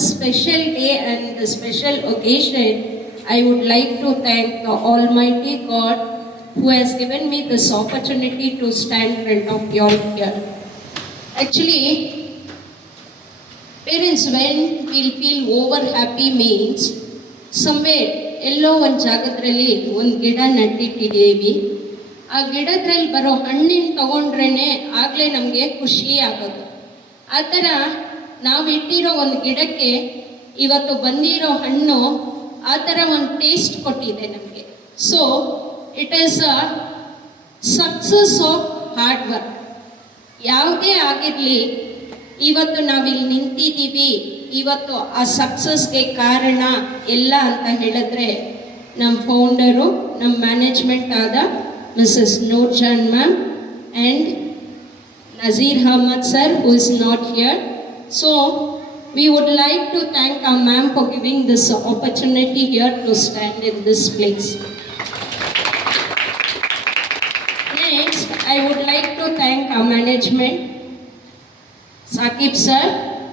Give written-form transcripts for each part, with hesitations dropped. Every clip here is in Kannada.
this special day and the special occasion, I would like to thank the Almighty God who has given me this opportunity to stand in front of you all here. Actually, parents, when we'll feel over happy means somewhere ಎಲ್ಲೋ ಒಂದು ಜಾಗದಲ್ಲಿ ಒಂದು ಗಿಡ ನಟ್ಟಿಟ್ಟಿದ್ದೀವಿ. ಆ ಗಿಡದ್ರಲ್ಲಿ ಬರೋ ಹಣ್ಣಿನ ತಗೊಂಡ್ರೇನೆ ಆಗಲೇ ನಮಗೆ ಖುಷಿ ಆಗೋದು. ಆ ಥರ ನಾವು ಇಟ್ಟಿರೋ ಒಂದು ಗಿಡಕ್ಕೆ ಇವತ್ತು ಬಂದಿರೋ ಹಣ್ಣು ಆ ಥರ ಒಂದು ಟೇಸ್ಟ್ ಕೊಟ್ಟಿದೆ ನಮಗೆ. So it is a success of hard work. ಯಾವುದೇ ಆಗಿರಲಿ, ಇವತ್ತು ನಾವಿಲ್ಲಿ ನಿಂತಿದ್ದೀವಿ, ಇವತ್ತು ಆ ಸಕ್ಸಸ್ಗೆ ಕಾರಣ ಎಲ್ಲ ಅಂತ ಹೇಳಿದ್ರೆ ನಮ್ಮ ಫೌಂಡರು, ನಮ್ಮ ಮ್ಯಾನೇಜ್ಮೆಂಟ್ ಆದ Mrs Noorjahan ma'am and Nazir Ahmad sir, who is not here. So we would like to thank our ma'am for giving this opportunity here to stand in this place. Next, I would like to thank our management, Saqib sir,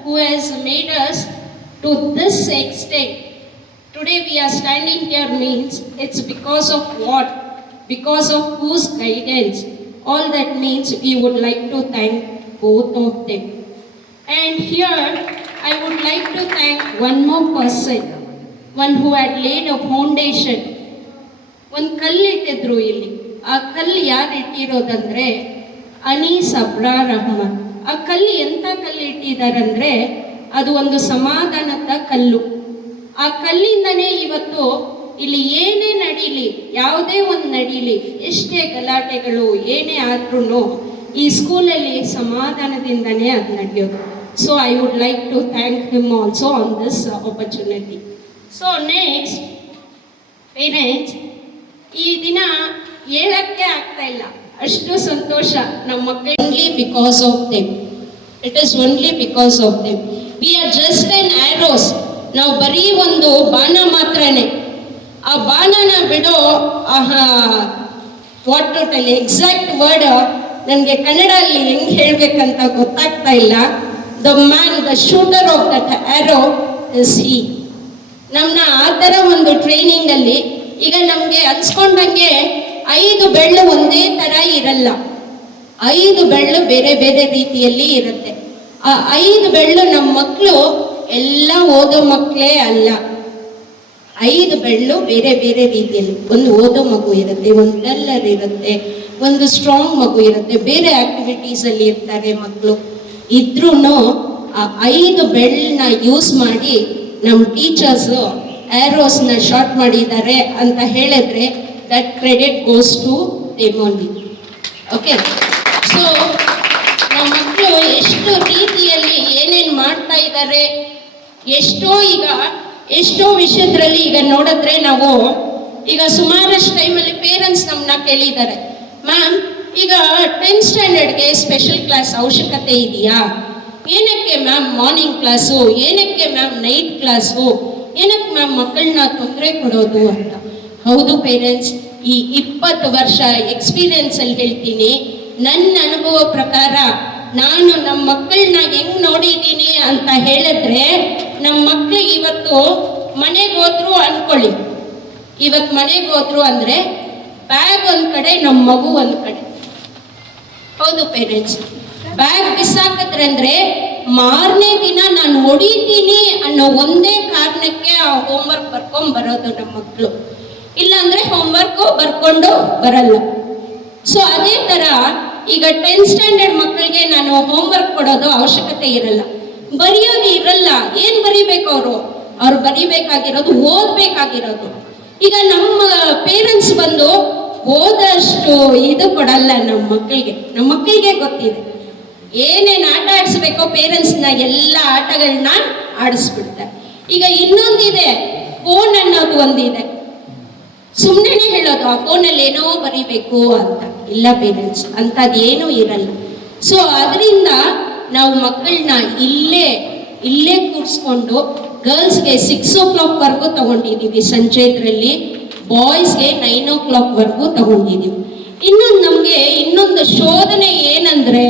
who has made us to this extent. Today we are standing here means it's because of what? Because of whose guidance? All that means we would like to thank both of them. And here I would like to thank one more person, one who had laid a foundation. ಒಂದು ಕಲ್ಲಿಟ್ಟಿದ್ರು ಇಲ್ಲಿ. ಆ ಕಲ್ಲು ಯಾರು ಇಟ್ಟಿರೋದಂದ್ರೆ ಅನೀಸ್ ಅಬ್ರಾರ್ ಅಹಮದ್. ಆ ಕಲ್ಲು ಎಂಥ ಕಲ್ಲು ಇಟ್ಟಿದ್ದಾರಂದ್ರೆ ಅದು ಒಂದು ಸಮಾಧಾನದ ಕಲ್ಲು. ಆ ಕಲ್ಲಿಂದನೇ ಇವತ್ತು ಇಲ್ಲಿ ಏನೇ ನಡೀಲಿ, ಯಾವುದೇ ಒಂದು ನಡೀಲಿ, ಎಷ್ಟೇ ಗಲಾಟೆಗಳು ಏನೇ ಆದ್ರೂ ಈ ಸ್ಕೂಲಲ್ಲಿ ಸಮಾಧಾನದಿಂದನೇ ಅದು ನಡೆಯೋದು. So I would like to thank him also on this opportunity. So next, parents, ಈ ದಿನ ಹೇಳಕ್ಕೆ ಆಗ್ತಾ ಇಲ್ಲ, ಅಷ್ಟು ಸಂತೋಷ ನಮ್ಮ ಮಕ್ಕಳಿಗೆ. Because of them, it is only because of them. We are just an arrows. ನಾವು ಬರೀ ಒಂದು ಬಾಣ ಮಾತ್ರನೇ. ಆ ಬಾಣನ ಬಿಡೋ what to tell exact word ನನಗೆ ಕನ್ನಡಲ್ಲಿ ಹೆಂಗೆ ಹೇಳಬೇಕಂತ ಗೊತ್ತಾಗ್ತಾ ಇಲ್ಲ. The man, the shooter of that arrow is he. ನಮ್ಮನ್ನ ಆ ಥರ ಒಂದು ಟ್ರೈನಿಂಗಲ್ಲಿ ಈಗ ನಮಗೆ ಅನ್ಸ್ಕೊಂಡಂಗೆ 5 ಬೆಳ್ಳು ಒಂದೇ ಥರ ಇರಲ್ಲ. 5 ಬೆಳ್ಳು ಬೇರೆ ಬೇರೆ ರೀತಿಯಲ್ಲಿ ಇರುತ್ತೆ. ಆ 5 ಬೆಳ್ಳು ನಮ್ಮ ಮಕ್ಕಳು ಎಲ್ಲ ಓದೋ ಮಕ್ಕಳೇ ಅಲ್ಲ. 5 ಬೆಳ್ಳು ಬೇರೆ ಬೇರೆ ರೀತಿಯಲ್ಲಿ. ಒಂದು ಓದೋ ಮಗು ಇರುತ್ತೆ, ಒಂದು ಡಲ್ಲರ್ ಇರುತ್ತೆ, ಒಂದು ಸ್ಟ್ರಾಂಗ್ ಮಗು ಇರುತ್ತೆ, ಬೇರೆ ಆಕ್ಟಿವಿಟೀಸಲ್ಲಿ ಇರ್ತಾರೆ ಮಕ್ಕಳು. ಇದ್ರೂ ಆ 5 ಬೆಳ್ಳನ್ನ ಯೂಸ್ ಮಾಡಿ ನಮ್ಮ ಟೀಚರ್ಸು ಆರೋಸ್ನ ಶಾರ್ಟ್ ಮಾಡಿದ್ದಾರೆ ಅಂತ ಹೇಳಿದ್ರೆ that credit goes to them only. Okay, so ನಮ್ಮ ಮಕ್ಕಳು ಎಷ್ಟು ರೀತಿಯಲ್ಲಿ ಏನೇನು ಮಾಡ್ತಾ ಇದ್ದಾರೆ, ಎಷ್ಟೋ ವಿಷಯದಲ್ಲಿ ಈಗ ನೋಡಿದ್ರೆ ನಾವು ಈಗ ಸುಮಾರಷ್ಟು ಟೈಮಲ್ಲಿ ಪೇರೆಂಟ್ಸ್ ನಮ್ಮನ್ನ ಕೇಳಿದ್ದಾರೆ, ಮ್ಯಾಮ್ ಈಗ 10th ಸ್ಟ್ಯಾಂಡರ್ಡ್ಗೆ ಸ್ಪೆಷಲ್ ಕ್ಲಾಸ್ ಅವಶ್ಯಕತೆ ಇದೆಯಾ? ಏನಕ್ಕೆ ಮ್ಯಾಮ್ ಮಾರ್ನಿಂಗ್ ಕ್ಲಾಸು, ಏನಕ್ಕೆ ಮ್ಯಾಮ್ ನೈಟ್ ಕ್ಲಾಸು, ಏನಕ್ಕೆ ಮ್ಯಾಮ್ ಮಕ್ಕಳನ್ನ ತೊಂದರೆ ಕೊಡೋದು ಅಂತ. ಹೌದು ಪೇರೆಂಟ್ಸ್, ಈ 20 ವರ್ಷ ಎಕ್ಸ್ಪೀರಿಯನ್ಸಲ್ಲಿ ಹೇಳ್ತೀನಿ, ನನ್ನ ಅನುಭವ ಪ್ರಕಾರ ನಾನು ನಮ್ಮ ಮಕ್ಕಳನ್ನ ಹೆಂಗ್ ನೋಡಿದ್ದೀನಿ ಅಂತ ಹೇಳಿದ್ರೆ, ನಮ್ಮ ಮಕ್ಕಳಿಗೆ ಇವತ್ತು ಮನೆಗೆ ಹೋದ್ರು ಅನ್ಕೊಳ್ಳಿ, ಇವತ್ತು ಮನೆಗೆ ಹೋದ್ರು ಅಂದ್ರೆ ಬ್ಯಾಗ್ ಒಂದ್ ಕಡೆ, ನಮ್ಮ ಮಗು ಒಂದ್ ಕಡೆ. ಹೌದು ಪೇರೆಂಟ್ಸ್, ಬ್ಯಾಗ್ ಬಿಸಾಕಿದ್ರೆ ಅಂದ್ರೆ ಮಾರನೇ ದಿನ ನಾನು ಹೊಡಿತೀನಿ ಅನ್ನೋ ಒಂದೇ ಕಾರಣಕ್ಕೆ ಆ ಹೋಮ್ವರ್ಕ್ ಬರ್ಕೊಂಡ್ ಬರೋದು ನಮ್ಮ ಮಕ್ಕಳು. ಇಲ್ಲ ಅಂದ್ರೆ ಹೋಮ್ವರ್ಕ್ ಬರ್ಕೊಂಡು ಬರಲ್ಲ. ಸೊ ಅದೇ ತರ ಈಗ 10th ಸ್ಟ್ಯಾಂಡರ್ಡ್ ಮಕ್ಕಳಿಗೆ ನಾನು ಹೋಮ್ವರ್ಕ್ ಕೊಡೋದು ಅವಶ್ಯಕತೆ ಇರಲ್ಲ, ಬರೆಯೋದು ಇರಲ್ಲ. ಏನ್ ಬರಿಬೇಕು ಅವ್ರು ಬರಿಬೇಕಾಗಿರೋದು, ಓದ್ಬೇಕಾಗಿರೋದು. ಈಗ ನಮ್ಮ ಪೇರೆಂಟ್ಸ್ ಬಂದು ಓದಷ್ಟು ಇದು ಕೊಡಲ್ಲ ನಮ್ಮ ಮಕ್ಕಳಿಗೆ ಗೊತ್ತಿದೆ ಏನೇನು ಆಟ ಆಡಿಸ್ಬೇಕೋ ಪೇರೆಂಟ್ಸ್ನ ಎಲ್ಲ ಆಟಗಳನ್ನ ಆಡಿಸ್ಬಿಡ್ತಾರೆ. ಈಗ ಇನ್ನೊಂದಿದೆ, ಫೋನ್ ಅನ್ನೋದು ಒಂದಿದೆ. ಸುಮ್ಮನೆ ಹೇಳೋದು ಆ ಫೋನಲ್ಲಿ ಏನೋ ಬರಿಬೇಕು ಅಂತ. ಇಲ್ಲ ಪೇರೆಂಟ್ಸ್, ಅಂಥದ್ದೇನೂ ಇರಲ್ಲ. ಸೊ ಅದರಿಂದ ನಾವು ಮಕ್ಕಳನ್ನ ಇಲ್ಲೇ ಕೂರಿಸ್ಕೊಂಡು ಗರ್ಲ್ಸ್ಗೆ 6 o'clock ತಗೊಂಡಿದ್ದೀವಿ ಸಂಜೆದ್ರಲ್ಲಿ, ಬಾಯ್ಸ್ಗೆ 9 o'clock ತಗೊಂಡಿದ್ದೀವಿ. ಇನ್ನೊಂದು ಶೋಧನೆ ಏನಂದ್ರೆ,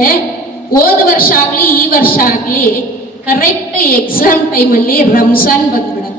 ಹೋದ ವರ್ಷ ಆಗಲಿ ಈ ವರ್ಷ ಆಗಲಿ ಕರೆಕ್ಟ್ ಎಕ್ಸಾಮ್ ಟೈಮಲ್ಲಿ ರಂಜಾನ್ ಬಂದ್ಬಿಡುತ್ತೆ.